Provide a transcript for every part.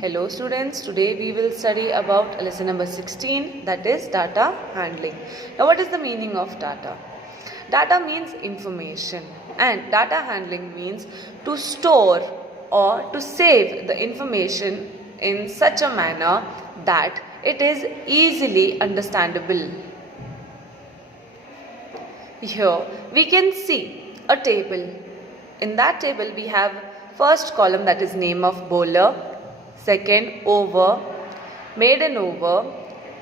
Hello students, today we will study about lesson number 16, that is data handling. Now what is the meaning of data? Data means information and data handling means to store or to save the information in such a manner that it is easily understandable. Here we can see a table. In that table we have first column, that is name of bowler, second over, maiden over,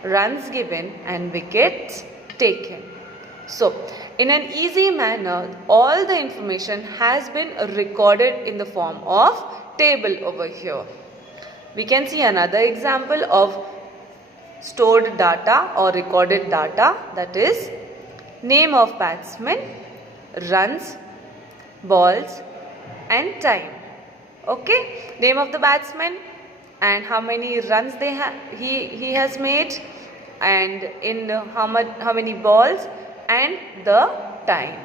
runs given and wickets taken. So in an easy manner all the information has been recorded in the form of table over here. We can see another example of stored data or recorded data, that is name of batsman, runs, balls and time. Okay, name of the batsman and how many runs he has made, and in how many balls and the time.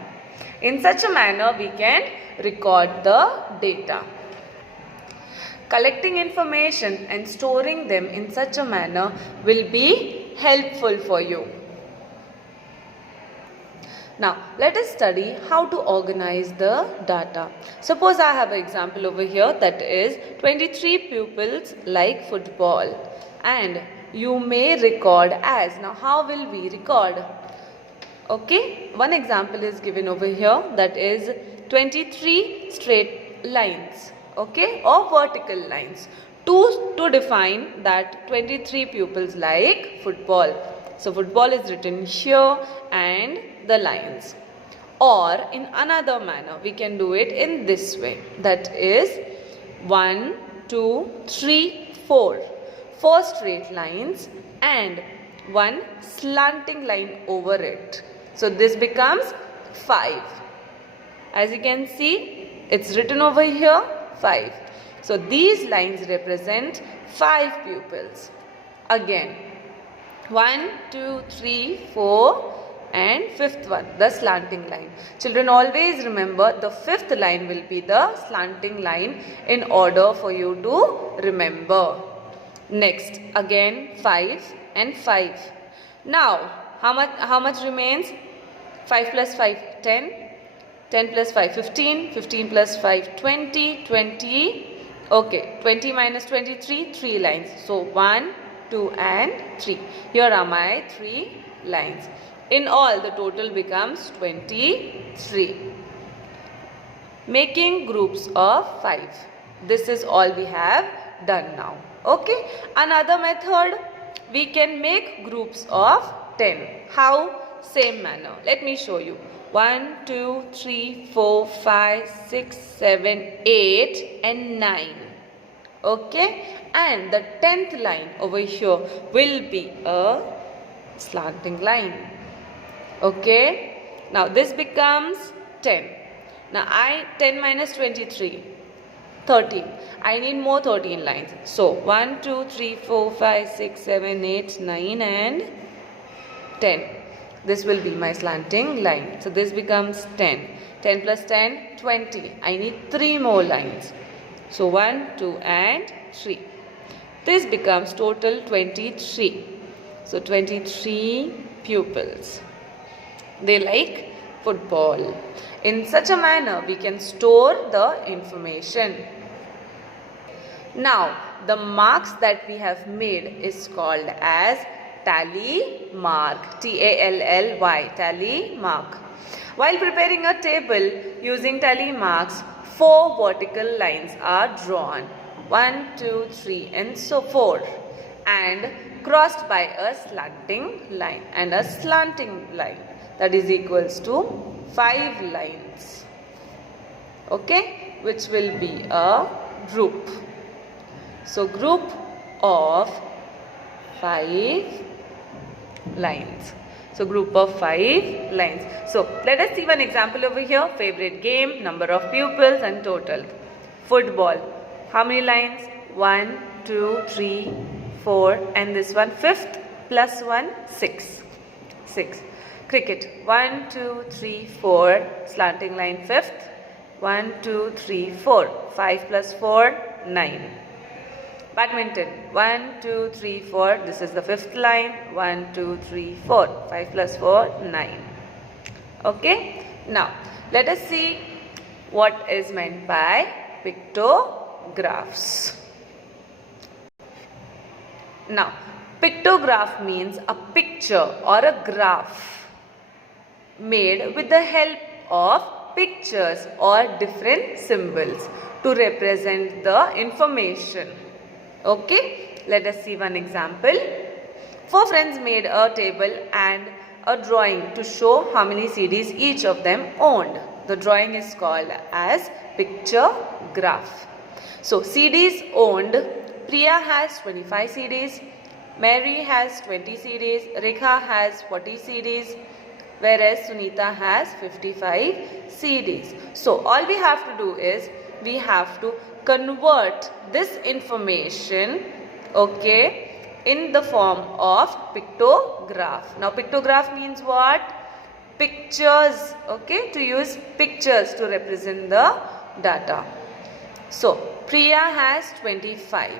In such a manner we can record the data. Collecting information and storing them in such a manner will be helpful for you. Now, let us study how to organize the data. Suppose I have an example over here, that is 23 pupils like football, and you may record as. Now, how will we record? Okay, one example is given over here, that is 23 straight lines, okay, or vertical lines to define that 23 pupils like football. So, football is written here and the lines. Or in another manner we can do it in this way, that is 1, 2, 3, 4. 4 straight lines and one slanting line over it. So this becomes 5. As you can see, it's written over here 5. So these lines represent 5 pupils. Again, 1, 2, 3, 4 and fifth one, the slanting line. Children, always remember the fifth line will be the slanting line in order for you to remember. Next, again 5 and 5. Now, how much remains? 5 plus 5, 10. 10 plus 5, 15. 15 plus 5, 20. 20. Okay, 20 minus 23, 3 lines. So, 1, 2 and 3. Here are my 3 lines. In all, the total becomes 23. Making groups of 5. This is all we have done now. Okay. Another method, we can make groups of 10. How? Same manner. Let me show you. 1, 2, 3, 4, 5, 6, 7, 8 and 9. Okay. And the 10th line over here will be a slanting line. Okay, now this becomes 10. Now 10 minus 23, 13. I need more 13 lines. So 1, 2, 3, 4, 5, 6, 7, 8, 9 and 10. This will be my slanting line. So this becomes 10. 10 plus 10, 20. I need 3 more lines. So 1, 2 and 3. This becomes total 23. So 23 pupils. They like football. In such a manner we can store the information. Now the marks that we have made is called as tally mark. T-A-L-L-Y, tally mark. While preparing a table using tally marks, 4 vertical lines are drawn. 1, 2, 3 and so 4. And crossed by a slanting line and a slanting line. That is equals to 5 lines. Okay, which will be a group. So group of 5 lines. So group of 5 lines. So let us see one example over here. Favorite game, number of pupils and total. Football. How many lines? 1, 2, 3, 4 and this one 5th plus 1, 6. 6. Cricket. 1, 2, 3, 4. Slanting line 5th. 1, 2, 3, 4. 5 plus 4, 9. Badminton. 1, 2, 3, 4. This is the fifth line. 1, 2, 3, 4. 5 plus 4, 9. Okay. Now, let us see what is meant by pictographs. Now, pictograph means a picture or a graph made with the help of pictures or different symbols to represent the information. Okay, let us see one example. 4 friends made a table and a drawing to show how many CDs each of them owned. The drawing is called as pictograph. So, CDs owned. Priya has 25 CDs, Mary has 20 CDs, Rekha has 40 CDs, whereas Sunita has 55 CDs. So, all we have to do is we have to convert this information, okay, in the form of pictograph. Now, pictograph means what? Pictures, okay, to use pictures to represent the data. So, Priya has 25,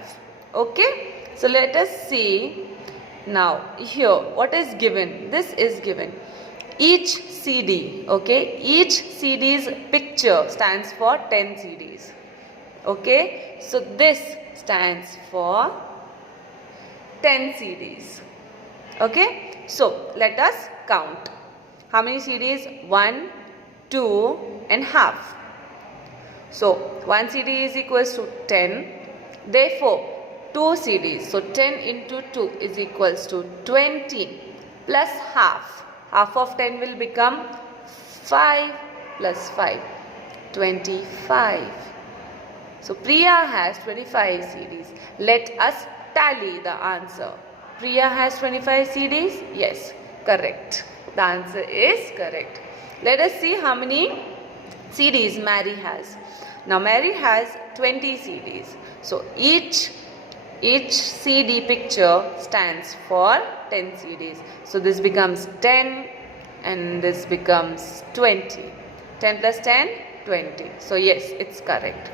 okay. So, let us see now here what is given. This is given. Each CD, okay, each CD's picture stands for 10 CDs, okay. So, this stands for 10 CDs, okay. So, let us count. How many CDs? 1, 2 and half. So, 1 CD is equals to 10. Therefore, 2 CDs. So, 10 into 2 is equals to 20 plus half. Half of 10 will become 5 plus 5. 25. So, Priya has 25 CDs. Let us tally the answer. Priya has 25 CDs? Yes, correct. The answer is correct. Let us see how many CDs Mary has. Now, Mary has 20 CDs. So, each CD picture stands for 10 CDs. So, this becomes 10 and this becomes 20. 10 plus 10, 20. So, yes, it's correct.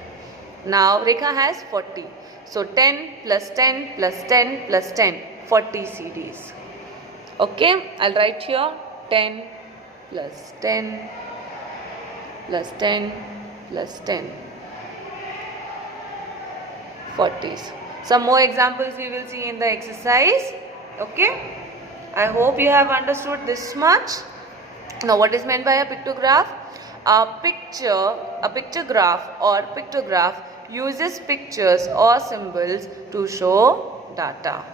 Now, Rekha has 40. So, 10 plus 10 plus 10 plus 10, 40 CDs. Okay, I'll write here 10 plus 10 plus 10 plus 10. 40s. Some more examples we will see in the exercise. Okay. I hope you have understood this much. Now, what is meant by a pictograph? A pictograph or pictograph uses pictures or symbols to show data.